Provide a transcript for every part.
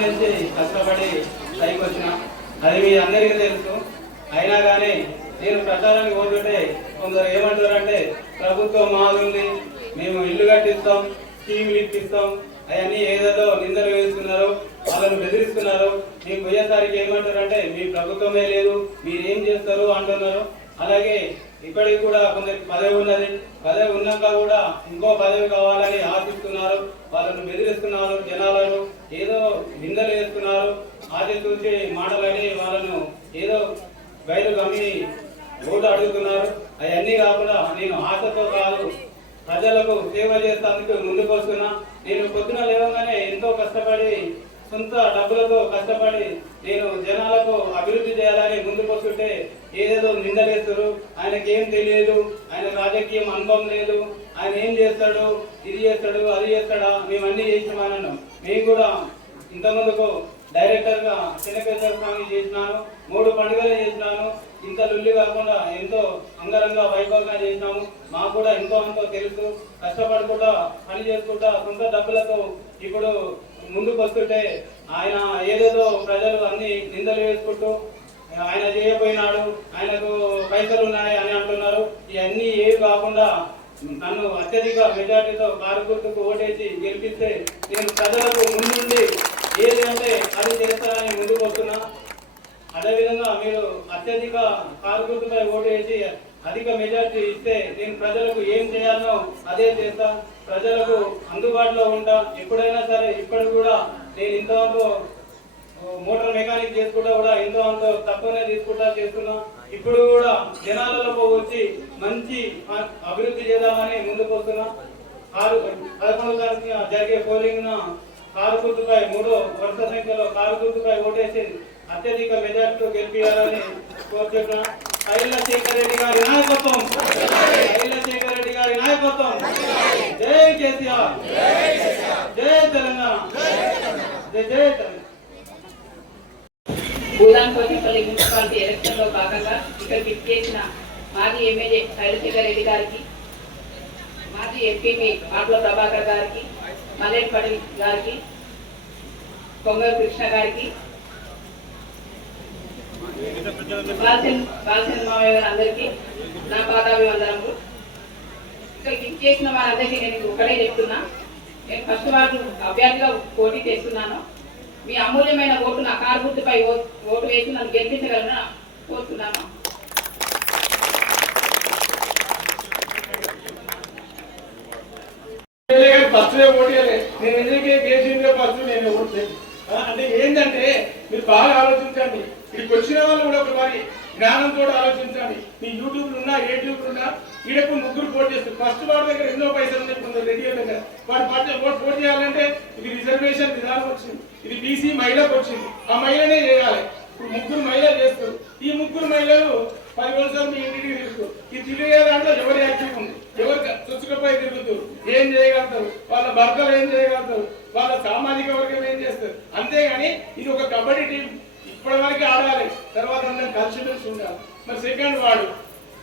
నుంచి కష్టపడి పైకి వచ్చిన. అది మీ అందరికీ తెలుసు. అయినా కానీ నేను ప్రచారానికి పోతుంటే కొందరు ఏమంటారంటే ప్రభుత్వం మాగుంది మేము ఇల్లు కట్టిస్తాం స్కీములు ఇప్పిస్తాం. అవన్నీ ఏదేదో నిందలు వేస్తున్నారు వాళ్ళను బెదిరిస్తున్నారు మీకు పోయేసరికి ఏమంటారంటే మీ ప్రభుత్వమే లేదు. మీరేం చేస్తారు? అంటున్నారు. అలాగే ఇప్పటికి కూడా కొందరికి పదవి ఉన్నది. పదవి ఉన్నాక కూడా ఇంకో పదవి కావాలని ఆశిస్తున్నారు. వాళ్ళను బెదిరిస్తున్నారు జనాలను. ఏదో నిందలు వేస్తున్నారు. ఆశ చూసి మాటలని వాళ్ళను ఏదో బయలు కమ్మి ఓటు అడుగుతున్నారు. అవన్నీ కాకుండా నేను ఆశతో కాదు ప్రజలకు సేవ చేసేందుకు ముందుకు వస్తున్నా. నేను పొద్దున లేవగానే ఎంతో కష్టపడి సొంత డబ్బులతో కష్టపడి నేను జనాలకు అభివృద్ధి చేయాలని ముందుకు వస్తుంటే ఏదేదో నిందలేస్తారు ఆయనకి ఏం తెలియదు ఆయన రాజకీయం అనుభవం లేదు. ఆయన ఏం చేస్తాడు ఇది చేస్తాడు అది చేస్తాడా మేము అన్ని చేసామన్నాను మేము కూడా ఇంతకుముందుకు డైరెక్టర్గా చిన్నకేశ్వర స్వామి చేసినాను మూడు పండుగలు చేసినాను ఇంత లుల్లి కాకుండా ఎంతో అంగరంగ వైభవంగా చేసినాము. మాకు కూడా ఎంతో ఎంతో తెలుసు. కష్టపడుకుంటా పని చేసుకుంటా సొంత డబ్బులతో ఇప్పుడు ముందుకు వస్తుంటే ఆయన ఏదేదో ప్రజలు అన్ని నిందలు వేసుకుంటూ ఆయన చేయబోయినాడు ఆయనకు పైసలు ఉన్నాయి అని అంటున్నారు. ఇవన్నీ ఏవి కాకుండా నన్ను అత్యధిక మెజార్టీతో కారుగుర్తుకు ఓటేసి గెలిపిస్తే నేను ప్రజలకు ముందుండి ఏది అంటే అది చేస్తానని ముందుకు వస్తున్నా. అదేవిధంగా మీరు అత్యధిక కారు ఓటేసి అధిక మెజార్టీ ఇస్తే నేను ప్రజలకు ఏం చేయాలనో అదే చేస్తా. ప్రజలకు అందుబాటులో ఉంటా. ఎప్పుడైనా సరే ఇప్పటికి కూడా నేను ఇంతవరకు మోటార్ మెకానిక్ చేసుకుంటా కూడా ఎంతో అంత తక్కువనే తీసుకుంటా చేస్తున్నా. ఇప్పుడు కూడా జనాలలో వచ్చి మంచి అభివృద్ధి చేద్దామని ముందుకు వస్తున్నాం. కారు పదకొండు తారీఖున జరిగే పోలింగ్ కారు గుర్తుపై మూడో వరుస సంఖ్యలో కారు గుర్తుపై ఓటేసి అత్యధిక మెజార్టీతో గెలిపించాలని కోరుచున్నా. కైల శేఖర్ రెడ్డి గారి నాయకత్వం. కైల శేఖర్ రెడ్డి గారి నాయకత్వం. జై కేసీఆర్. జై తెలంగాణ. జై జై తెలంగాణ మున్సిపాలిటీ ఎలక్షన్లో భాగంగా ఇక్కడికి చేసిన మాజీ ఎమ్మెల్యే శైలశేఖర్ రెడ్డి గారికి మాజీ ఎంపీ ఆట్ల ప్రభాకర్ గారికి మల్లేపడి గారికి కొంగ కృష్ణ గారికి బాలచంద్ బాలచంద్ర మావయ్య గారు అందరికీ నా పాదాభివందనములు. ఇక్కడికి ఇచ్చేసిన వారందరికీ నేను ఒకటే చెప్తున్నా. నేను ఫస్ట్ వార్డు అభ్యర్థిగా పోటీ చేస్తున్నాను. మీ అమూల్యమైన ఓటు నా కారు గుర్తుపై ఓటు వేసి నన్ను గెలిపించగలను కోరుతున్నాను. నేను ఎందుకే కేసీఆర్ ఫస్ట్ నేను ఓడితే అంటే ఏంటంటే మీరు బాగా ఆలోచించండి. ఇక్కడికి వచ్చిన వాళ్ళు కూడా ఒక మరి జ్ఞానంతో ఆలోచించండి మీ యూట్యూబ్ ఉన్నా యూట్యూబ్ ఉన్నా ఈడకు ముగ్గురు పోటీ చేస్తారు ఫస్ట్ వాడి దగ్గర ఎన్నో పైసలు ఉన్నాయి రెడ్డి దగ్గర. వాడు పార్టీ ఓటు పోటీ చేయాలంటే ఇది రిజర్వేషన్ విధానం వచ్చింది. ఇది బీసీ మహిళకు వచ్చింది. ఆ మహిళనే చేయాలి. ఇప్పుడు ముగ్గురు మహిళలు చేస్తారు. ఈ ముగ్గురు మహిళలు పది రోజులు మీ ఇంటికి తిరుగుతారు ఈ తిరిగే దాంట్లో ఎవరు యాక్టివ్ ఉంది? ఎవరు చుచ్చుకపై తిరుగుతారు ఏం చేయగలుగుతారు? వాళ్ళ భర్తలు ఏం చేయగలుగుతారు? వాళ్ళ సామాజిక వర్గం ఏం చేస్తారు? అంతేగాని ఇది ఒక కబడ్డీ టీం ఇప్పుడు మనకి ఆడాలి. తర్వాత అందరం కలిసిమెలిసి ఉండాలి. మరి సెకండ్ వాడు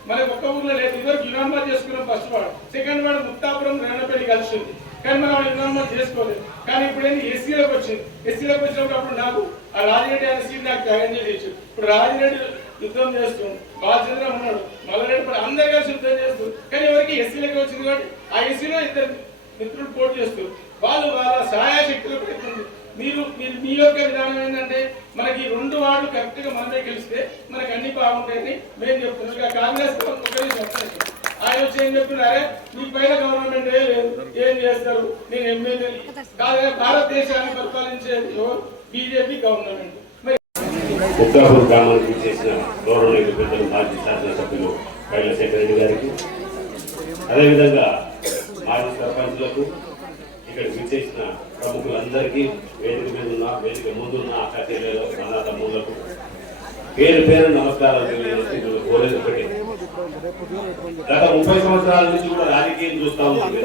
మరి ఒక్క ఊర్లో లేదు. ఇదివరకు యునామా చేసుకున్నాం ఫస్ట్ వాడు. సెకండ్ వాడు ముక్తాపురం రేణపల్లి కలిసి ఉంది. కానీ మనం యునామా చేసుకోలేదు. కానీ ఇప్పుడు ఏంటి ఎస్సీలోకి వచ్చింది. ఎస్సీలోకి వచ్చినప్పుడు అప్పుడు నాకు ఆ రాజిరెడ్డి అనే సీట్ నాకు త్యాగం చేసి ఇప్పుడు రాజిరెడ్డి యుద్ధం చేస్తూ బాలచంద్ర ఉన్నాడు మల్లరెడ్డి అందరు కలిసి యుద్ధం చేస్తూ కానీ ఎవరికి ఎస్సీలోకి వచ్చింది కాబట్టి ఆ ఎస్సీలో ఇద్దరు మిత్రులు పోటీ చేస్తూ వాళ్ళు వాళ్ళ సహాయ శక్తులు పెడుతుంది మీరు మీరు మీ యొక్క విధానం ఏంటంటే మనకి రెండు వార్డులు కరెక్ట్గా మనమే గెలిస్తే మనకి అన్ని బాగుంటాయని మేము చెప్తున్నాం. ఇక కాంగ్రెస్ చెప్తాను ఆయన వచ్చి ఏం చెప్తున్నారే? మీ పైన గవర్నమెంట్ ఏ లేదు. ఏం చేస్తారు? నేను ఎమ్మెల్యే. కాదు భారతదేశాన్ని పరిపాలించేది బీజేపీ గవర్నమెంట్ మరి ఉత్తరాపూర్ గ్రామానికి చేసిన గౌరవనీయ పెద్దలు మాజీ శాసనసభ్యులు కైలశేఖర రెడ్డి గారికి అదేవిధంగా మాజీ సర్పంచ్లకు విచ్చేసిన ప్రముఖులందరికీ వేదిక మీద ఉన్న వేదిక ముందున్న అక్క చెల్లెలు అన్న తమ్ముళ్ళకు పేరు పేరు నమస్కారాలు తెలియజేసి కోరేది ఒకటి. గత ముప్పై సంవత్సరాల నుంచి కూడా రాజకీయం చూస్తా ఉంది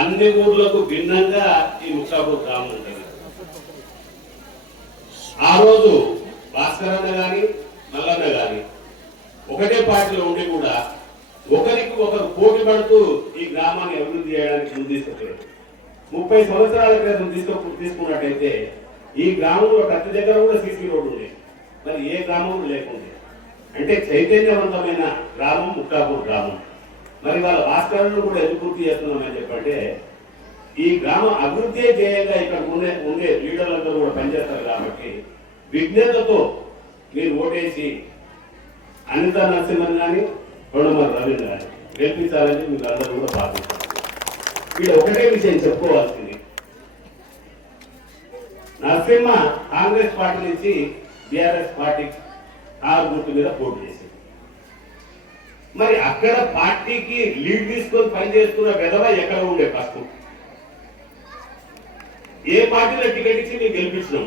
అన్ని ఊర్లకు భిన్నంగా ఈ ముక్తాపూర్ గ్రామం ఉంటుంది. ఆ రోజు భాస్కర్ అన్న గాని మల్లన్న గాని ఒకటే పార్టీలో ఉండి కూడా ఒకరికి ఒకరు పోటీ పడుతూ ఈ గ్రామాన్ని అభివృద్ధి చేయడానికి ముందు ముప్పై సంవత్సరాల క్రితం తీసుకో తీసుకున్నట్టయితే ఈ గ్రామంలో ప్రతి దగ్గర కూడా సీసీ రోడ్డు ఉంది మరి ఏ గ్రామంలో లేకుండే. అంటే చైతన్యవంతమైన గ్రామం ముక్కాపూర్ గ్రామం. మరి వాళ్ళ భాస్కరులను కూడా ఎందుకు పూర్తి చేస్తున్నామని చెప్పంటే ఈ గ్రామ అభివృద్ధి ధ్యేయంగా ఇక్కడ ఉండే ఉండే లీడర్లందరూ కూడా పనిచేస్తారు కాబట్టి విజ్ఞతతో మీరు ఓటేసి అనిత నరసింహన్ కానీ కొండమల రవీంద్ర కానీ గెలిపించాలని మీకు అందరూ కూడా భావిస్తారు వీళ్ళు ఒకటే విషయం చెప్పుకోవాల్సింది. నరసింహ కాంగ్రెస్ పార్టీ నుంచి బీఆర్ఎస్ పార్టీ ఆరు గుర్తు మీద పోటీ చేసింది. మరి అక్కడ పార్టీకి లీడ్ తీసుకొని పనిచేస్తున్న విధవ ఎక్కడ ఉండే ఫస్ట్? ఏ పార్టీలో టికెట్ ఇచ్చి మేము గెలిపించినాం?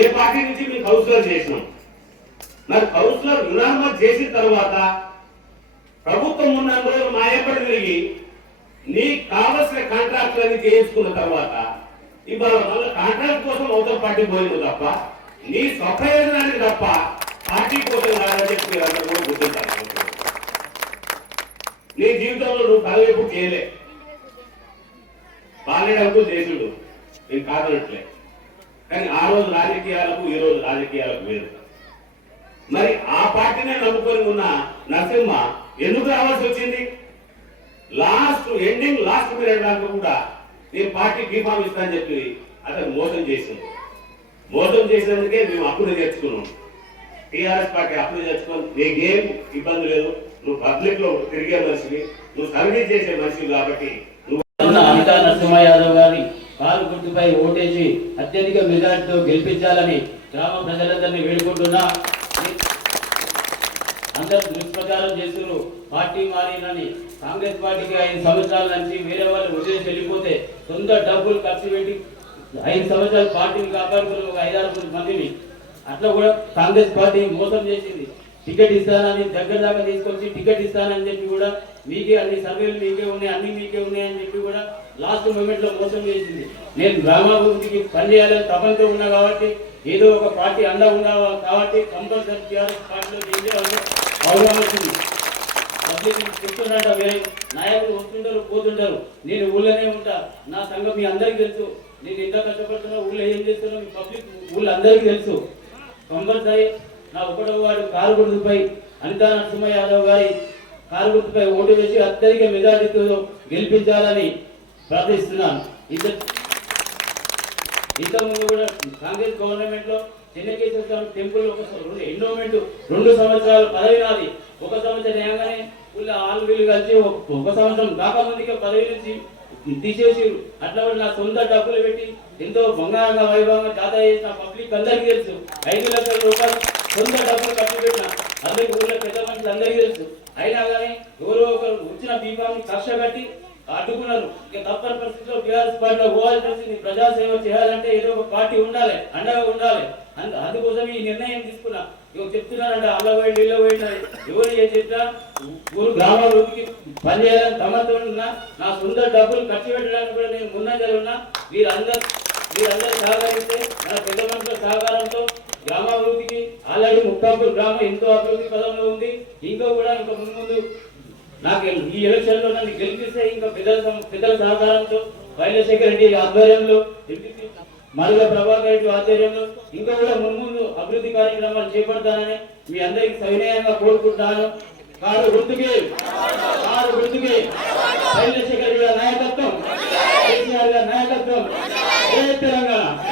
ఏ పార్టీ నుంచి మేము కౌన్సిలర్ చేసినాం? మరి కౌన్సిలర్ యునామా చేసిన తర్వాత ప్రభుత్వం ఉన్న రోజులు మా తిరిగి నీకు కావలసిన కాంట్రాక్టులన్నీ చేయించుకున్న తర్వాత ఇవాళ మళ్ళీ కాంట్రాక్ట్ కోసం అవతల పార్టీ పోయింది తప్ప నీ స్వప్రయోజనానికి తప్ప పార్టీ కోసం కాదని చెప్పి మీరు అందరూ కూడా గుర్తించాలి. నీ జీవితంలో నువ్వు కలవైపు చేయలే. బాలేడకు దేశుడు నేను కాదనట్లే. కానీ ఆ రోజు రాజకీయాలకు ఈ రోజు రాజకీయాలకు వేరు మరి ఆ పార్టీనే నమ్ముకొని ఉన్న నరసింహ ఎందుకు రావాల్సి వచ్చింది? లాస్ట్ ఎండింగ్ లాస్ట్ పీరియడ్ దాకా కూడా నేను పార్టీ బీఫామ్ ఇస్తానని చెప్పి అతను మోసం చేసింది మోసం చేసినందుకే మేము అప్పుడే తెచ్చుకున్నాం టీఆర్ఎస్ పార్టీ అప్పుడే తెచ్చుకొని నీకేం ఇబ్బంది లేదు. నువ్వు పబ్లిక్లో తిరిగే మనిషివి. నువ్వు సర్వీస్ చేసే మనిషివి కాబట్టి నువ్వు ఉన్న నరసింహ యాదవ్ గారి కారు గుర్తుపై ఓటేసి అత్యధిక మెజార్టీతో గెలిపించాలని గ్రామ ప్రజలందరినీ వేడుకుంటున్నా. అందరూ దుష్ప్రచారం చేస్తున్నారు. పార్టీ మారినని కాంగ్రెస్ పార్టీకి ఐదు సంవత్సరాల నుంచి వేరే వాళ్ళు వదిలేసి వెళ్ళిపోతే సొంత డబ్బులు ఖర్చు పెట్టి ఐదు సంవత్సరాలు పార్టీని కాపాడుకున్న ఒక ఐదారు మందిని. అట్లా కూడా కాంగ్రెస్ పార్టీ మోసం చేసింది. టికెట్ ఇస్తానని దగ్గర దాకా తీసుకొచ్చి టికెట్ ఇస్తానని చెప్పి కూడా మీకే అన్ని సర్వేలు మీకే ఉన్నాయి అన్ని మీకే ఉన్నాయి అని చెప్పి కూడా లాస్ట్ మూమెంట్లో మోసం చేసింది. నేను గ్రామాభివృద్ధికి పనిచేయాలని తపనతో ఉన్నా కాబట్టి ఏదో ఒక పార్టీ అండ ఉన్నా కాబట్టి కంపల్సరీ టీఆర్ఎస్ పార్టీలో చేసే అవగాహన వచ్చింది పబ్లిక్ చెప్తున్నాడ వేరే నాయకులు వస్తుంటారు పోతుంటారు. నేను ఊళ్ళోనే ఉంటా. నా సంఘం మీ అందరికీ తెలుసు. నేను ఎంత కష్టపడుతున్నా ఊళ్ళో ఏం చేస్తున్నా మీ పబ్లిక్ ఊళ్ళో అందరికీ తెలుసు. కంపల్సరీ నా ఒకటో వాడు కారు గుర్తుపై అనితా నరసింహ యాదవ్ గారి కారు గుర్తుపై ఓటు వేసి అత్యధిక మెజార్టీతో గెలిపించాలని ప్రార్థిస్తున్నాను. ఇద్దరు ఇంతకుముందు కూడా కాంగ్రెస్ గవర్నమెంట్లో చెన్నకేశ్వర స్వామి టెంపుల్ ఒక రెండు ఎండోమెంట్ రెండు సంవత్సరాలు పదవి నాది. ఒక సంవత్సరం ఏమగానే వీళ్ళు ఆళ్ళు వీళ్ళు కలిసి ఒక సంవత్సరం కాకముందుకే పదవి నుంచి తీసేసి అట్లా నా సొంత డబ్బులు పెట్టి ఎంతో బంగారంగా వైభవంగా జాతర చేసిన పబ్లిక్ అందరికీ తెలుసు. ఐదు లక్షల రూపాయలు సొంత డబ్బులు ఖర్చు పెట్టిన అందరికీ ఊళ్ళో పెద్ద మనుషులు అందరికీ తెలుసు. అయినా కానీ ఎవరో ఒకరు వచ్చిన బీఫామ్ని కష్టపెట్టి అడ్డుకున్నారు ఇక తప్పని పరిస్థితిలో టీఆర్ఎస్ పార్టీలో పోవాల్సి వచ్చింది ప్రజాసేవ చేయాలంటే ఏదో ఒక పార్టీ ఉండాలి అండగా ఉండాలి. అందు- అందుకోసం ఈ నిర్ణయం తీసుకున్నా. ఇక చెప్తున్నానంటే అల్ల పోయి నీళ్ళ పోయిన ఎవరు ఏ చెప్పినా? ఊరు గ్రామాభివృద్ధికి పనిచేయాలని తమతో ఉన్నా నా సొంత డబ్బులు ఖర్చు పెట్టడానికి కూడా నేను ముందంజలు ఉన్నా. వీరందరూ వీరందరూ సహకరిస్తే మన పెద్ద మనుషుల సహకారంతో గ్రామాభివృద్ధికి ఆల్రెడీ ముక్తాపూర్ గ్రామం ఎంతో అభివృద్ధి పదంలో ఉంది. ఇంకా కూడా ఇంకా ముందు ముందు నాకు ఈ ఎలక్షన్లో నన్ను గెలిపిస్తే ఇంకా పెద్దల సం- పెద్దల సహకారంతో వైలశేఖర రెడ్డి ఆధ్వర్యంలో ఎంపీపీ మరుగ ప్రభాకర్ రెడ్డి ఆధ్వర్యంలో ఇంకా కూడా ముందు అభివృద్ధి కార్యక్రమాలు చేపడతానని మీ అందరికి సవినయంగా కోరుకుంటున్నాను. కారు గుర్తుకే. కారు గుర్తుకే. వైలశేఖర రెడ్డి నాయకత్వం. కేసీఆర్ గారి నాయకత్వం. తెలంగాణ.